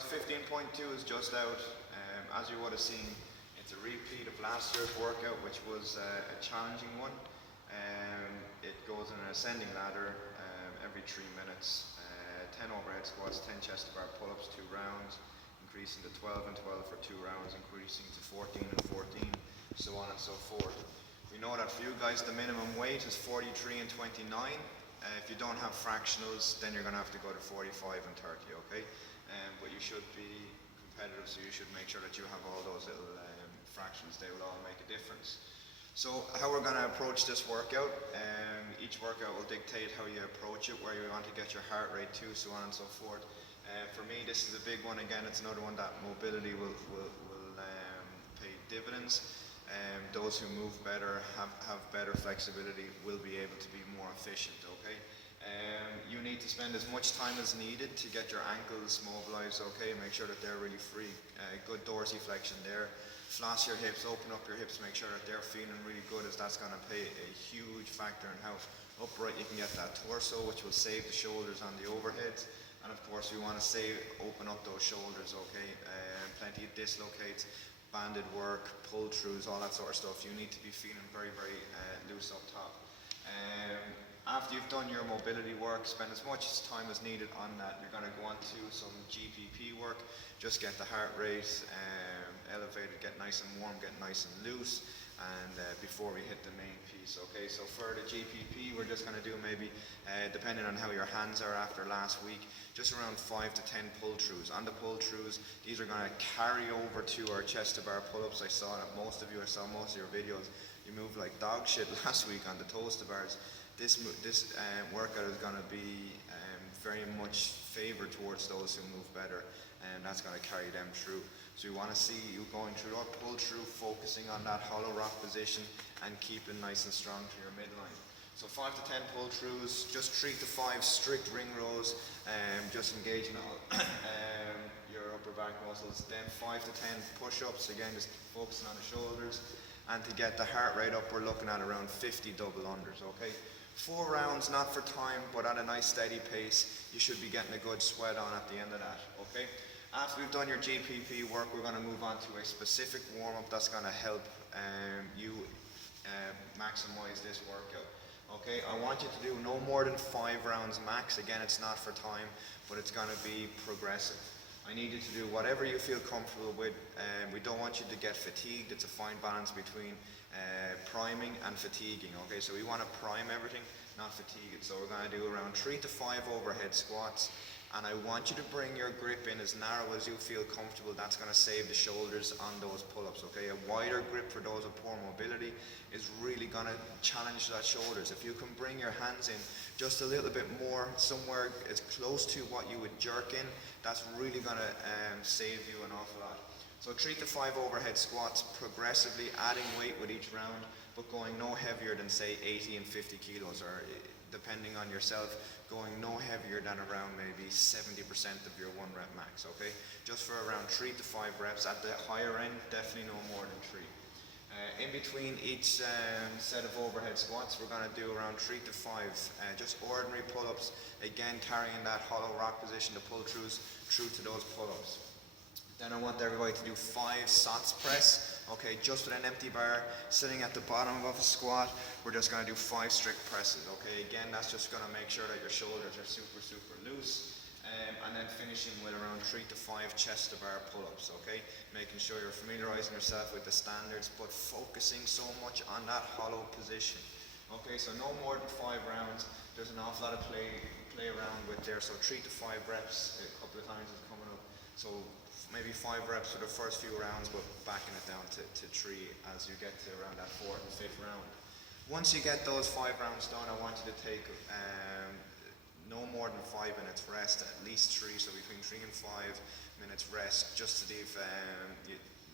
guys, 15.2 is just out. As you would have seen, it's a repeat of last year's workout, which was a challenging one. It goes in an ascending ladder every 3 minutes. 10 overhead squats, 10 chest to bar pull-ups, 2 rounds, increasing to 12 and 12 for 2 rounds, increasing to 14 and 14, so on and so forth. We know that for you guys, the minimum weight is 43 and 29. If you don't have fractionals, then you're going to have to go to 45 and 30, okay? But you should be competitive, so you should make sure that you have all those little fractions. They will all make a difference. So how we're going to approach this workout, each workout will dictate how you approach it, where you want to get your heart rate to, so on and so forth. For me, this is a big one. Again, it's another one that mobility will pay dividends. Those who move better, have better flexibility, will be able to be more efficient, okay? You need to spend as much time as needed to get your ankles mobilized, okay? Make sure that they're really free. Good dorsiflexion there. Floss your hips, open up your hips, make sure that they're feeling really good, as that's going to play a huge factor in how upright you can get that torso, which will save the shoulders on the overheads. And of course, we want to open up those shoulders, okay? Plenty of dislocates, banded work, pull-throughs, all that sort of stuff. You need to be feeling very, very loose up top. After you've done your mobility work, spend as much time as needed on that. You're going to go on to some GPP work, just get the heart rate elevated, get nice and warm, get nice and loose, and before we hit the main piece, okay? So for the GPP, we're just going to do maybe, depending on how your hands are after last week, just around 5 to 10 pull-throughs. On the pull-throughs, these are going to carry over to our chest to bar pull-ups. I saw that most of you, I saw most of your videos, you moved like dog shit last week on the toes to bars. This workout is going to be very much favored towards those who move better, and that's going to carry them through. So we want to see you going through that pull through, focusing on that hollow rock position and keeping nice and strong to your midline. So 5 to 10 pull throughs, just 3 to 5 strict ring rows, just engaging all your upper back muscles. Then 5 to 10 push-ups, again just focusing on the shoulders. And to get the heart rate up, we're looking at around 50 double unders, okay? 4 rounds, not for time, but at a nice steady pace. You should be getting a good sweat on at the end of that, okay? After we've done your GPP work, we're going to move on to a specific warm-up that's going to help you maximize this workout, okay? I want you to do no more than 5 rounds max. Again, it's not for time, but it's going to be progressive. I need you to do whatever you feel comfortable with. We don't want you to get fatigued. It's a fine balance between priming and fatiguing, okay? So we want to prime everything, not fatigue it. So we're going to do around 3 to 5 overhead squats, and I want you to bring your grip in as narrow as you feel comfortable. That's going to save the shoulders on those pull-ups, okay? A wider grip for those with poor mobility is really going to challenge that shoulders. If you can bring your hands in just a little bit more, somewhere as close to what you would jerk in, that's really going to save you an awful lot. So 3 to 5 overhead squats, progressively adding weight with each round, but going no heavier than say 80 and 50 kilos, or depending on yourself, going no heavier than around maybe 70% of your 1 rep max, okay? Just for around 3 to 5 reps. At the higher end, definitely no more than 3. In between each set of overhead squats, we're going to do around 3 to 5 just ordinary pull-ups, again carrying that hollow rock position, the pull-throughs through to those pull-ups. Then I want everybody to do 5 SOTS press, okay, just with an empty bar, sitting at the bottom of a squat. We're just going to do 5 strict presses, okay? Again, that's just going to make sure that your shoulders are super, super loose. And then finishing with around 3 to 5 chest to bar pull-ups, okay? Making sure you're familiarizing yourself with the standards, but focusing so much on that hollow position. Okay, so no more than 5 rounds. There's an awful lot of play around with there, so 3 to 5 reps a couple of times is coming up. So maybe 5 reps for the first few rounds, but backing it down to 3 as you get to around that 4th and 5th round. Once you get those 5 rounds done, I want you to take no more than 5 minutes rest, at least 3, so between 3 and 5 minutes rest, just to leave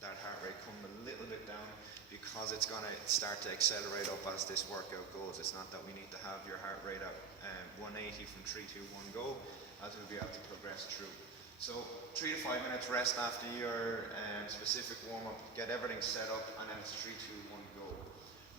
that heart rate come a little bit down, because it's going to start to accelerate up as this workout goes. It's not that we need to have your heart rate at 180 from 3, 2, 1, go, as we'll be able to progress through. So 3 to 5 minutes rest after your specific warm-up, get everything set up, and then it's 3, 2, 1, go.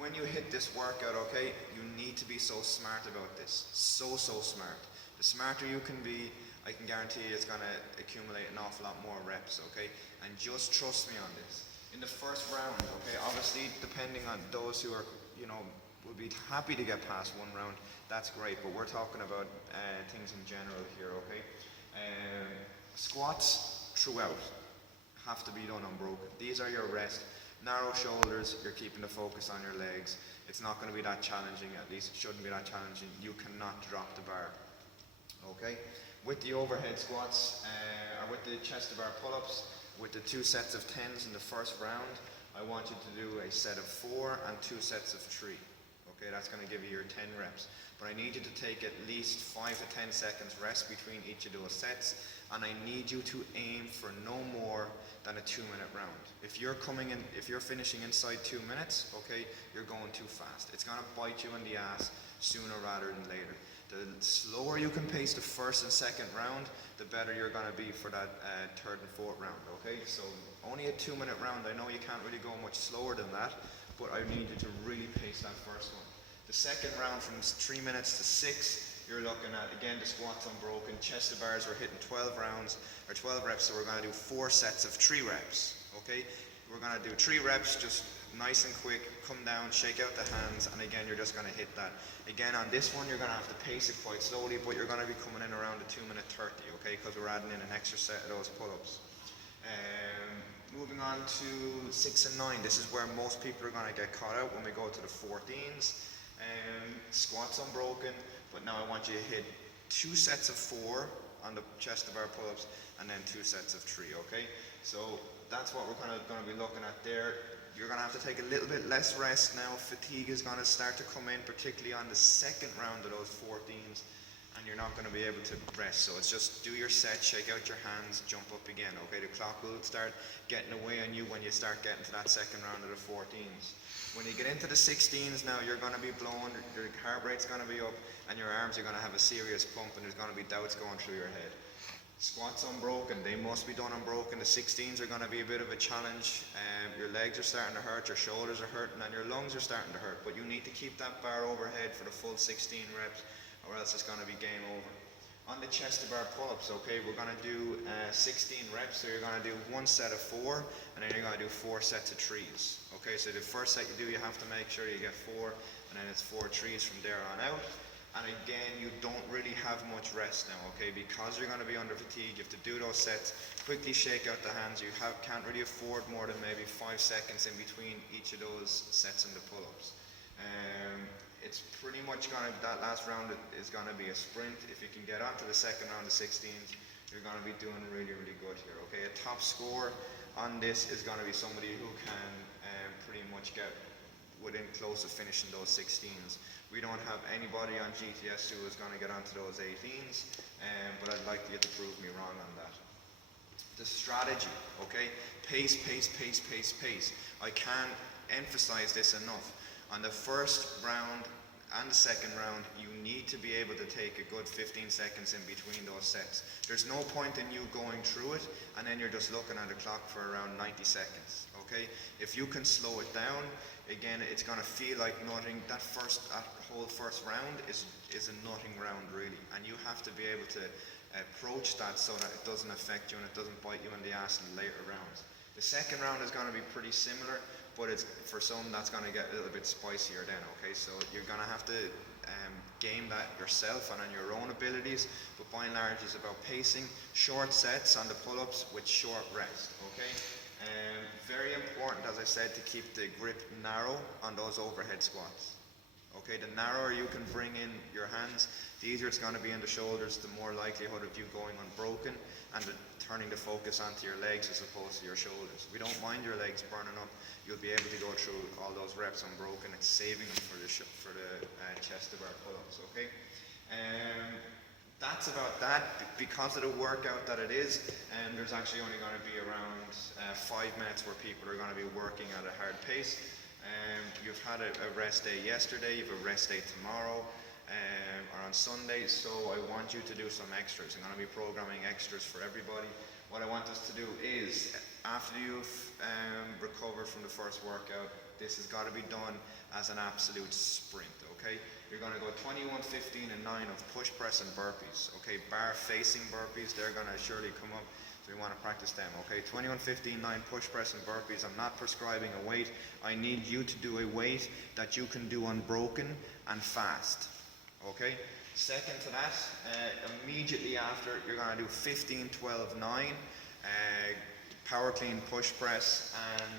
When you hit this workout, okay, you need to be so smart about this. So smart. The smarter you can be, I can guarantee you it's going to accumulate an awful lot more reps, okay? And just trust me on this. In the first round, okay, obviously depending on those who are, will be happy to get past one round, that's great, but we're talking about things in general here, okay? Squats throughout have to be done unbroken. These are your rest. Narrow shoulders, you're keeping the focus on your legs. It's not going to be that challenging, at least it shouldn't be that challenging. You cannot drop the bar, okay? With the overhead squats, or with the chest to bar pull-ups, with the 2 sets of 10s in the first round, I want you to do a set of 4 and 2 sets of 3. Okay, that's going to give you your 10 reps. But I need you to take at least 5 to 10 seconds rest between each of those sets, and I need you to aim for no more than a 2-minute round. If you're finishing inside 2 minutes, okay, you're going too fast. It's going to bite you in the ass sooner rather than later. The slower you can pace the first and second round, the better you're going to be for that third and fourth round, okay? So only a 2-minute round. I know you can't really go much slower than that, but I need you to really pace that first one. The second round from 3 minutes to 6, you're looking at, again, the squats unbroken. Chest to bars, we're hitting 12 reps, so we're going to do 4 sets of 3 reps, okay? We're going to do 3 reps, just nice and quick, come down, shake out the hands, and again, you're just going to hit that. Again, on this one, you're going to have to pace it quite slowly, but you're going to be coming in around the 2-minute 30, okay? Because we're adding in an extra set of those pull-ups. Moving on to 6 and 9, this is where most people are going to get caught out when we go to the 14s. Squats unbroken, but now I want you to hit 2 sets of 4 on the chest to bar pull-ups, and then 2 sets of 3, okay? So that's what we're kind of going to be looking at there. You're going to have to take a little bit less rest now. Fatigue is going to start to come in, particularly on the second round of those 14s, and you're not going to be able to rest. So it's just do your set, shake out your hands, jump up again, okay? The clock will start getting away on you when you start getting to that second round of the 14s. When you get into the 16s now, you're going to be blown, your heart rate's going to be up, and your arms are going to have a serious pump, and there's going to be doubts going through your head. Squats unbroken, they must be done unbroken. The 16s are going to be a bit of a challenge. Your legs are starting to hurt, your shoulders are hurting, and your lungs are starting to hurt. But you need to keep that bar overhead for the full 16 reps, or else it's going to be game over. On the chest to bar pull-ups, okay, we're going to do 16 reps. So you're going to do 1 set of 4, and then you're going to do 4 sets of 3s. Okay, so the first set you do, you have to make sure you get 4, and then it's 4 3s from there on out. And again, you don't really have much rest now, okay? Because you're going to be under fatigue, you have to do those sets, quickly shake out the hands. You can't really afford more than maybe 5 seconds in between each of those sets and the pull-ups. It's pretty much that last round is going to be a sprint. If you can get onto the second round of 16s, you're going to be doing really, really good here, okay? A top score on this is going to be somebody who can pretty much get within close to finishing those 16s. We don't have anybody on GTS who is going to get onto those 18s, but I'd like you to prove me wrong on that. The strategy, okay? Pace, pace, pace, pace, pace. I can't emphasize this enough. On the first round and the second round, you need to be able to take a good 15 seconds in between those sets. There's no point in you going through it and then you're just looking at the clock for around 90 seconds, okay? If you can slow it down, again, it's going to feel like nothing. That whole first round is a nothing round, really. And you have to be able to approach that so that it doesn't affect you and it doesn't bite you in the ass in later rounds. The second round is going to be pretty similar, but for some that's going to get a little bit spicier then, okay? So you're going to have to game that yourself and on your own abilities, but by and large it's about pacing, short sets on the pull-ups with short rest, okay? Very important, as I said, to keep the grip narrow on those overhead squats. Okay, the narrower you can bring in your hands, the easier it's going to be in the shoulders, the more likelihood of you going unbroken and turning the focus onto your legs as opposed to your shoulders. We don't mind your legs burning up. You'll be able to go through all those reps unbroken. It's saving them for the chest to bar pull-ups, okay? That's about that. Because of the workout that it is, there's actually only going to be around 5 minutes where people are going to be working at a hard pace. You've had a rest day yesterday, you have a rest day tomorrow, or on Sunday, so I want you to do some extras. I'm going to be programming extras for everybody. What I want us to do is, after you've recovered from the first workout, this has got to be done as an absolute sprint, okay? you're going to go 21, 15, and 9 of push, press, and burpees. Okay, bar facing burpees, they're going to surely come up. So we want to practice them. Okay, 21, 15, 9 push, press, and burpees. I'm not prescribing a weight. I need you to do a weight that you can do unbroken and fast. Okay, second to that, immediately after, you're going to do 15, 12, 9. Power clean, push press, and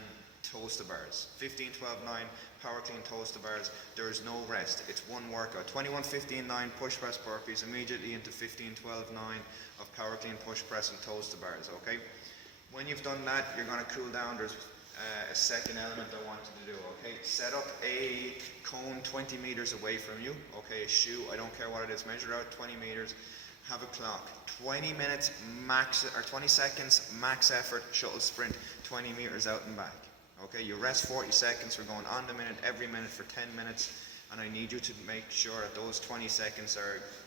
toes to bars. 15, 12, 9, power clean, toes to bars. There is no rest. It's one workout. 21, 15, 9, push press burpees, immediately into 15, 12, 9 of power clean, push press, and toes to bars, okay? When you've done that, you're going to cool down. There's a second element I want you to do, okay? Set up a cone 20 meters away from you, okay? A shoe, I don't care what it is, measure out 20 meters. Have a clock. 20 minutes max, or 20 seconds max effort shuttle sprint, 20 meters out and back. Okay, you rest 40 seconds. We're going on the minute every minute for 10 minutes, and I need you to make sure that those 20 seconds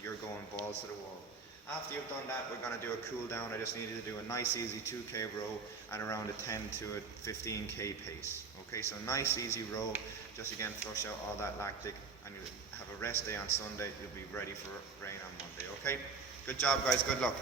you're going balls to the wall. After you've done that, we're going to do a cool down. I just need you to do a nice easy 2k row at around a 10 to a 15k pace. Okay, so nice easy row, just again flush out all that lactic, and you have a rest day on Sunday. You'll be ready for rain on Monday. Okay, good job guys, good luck.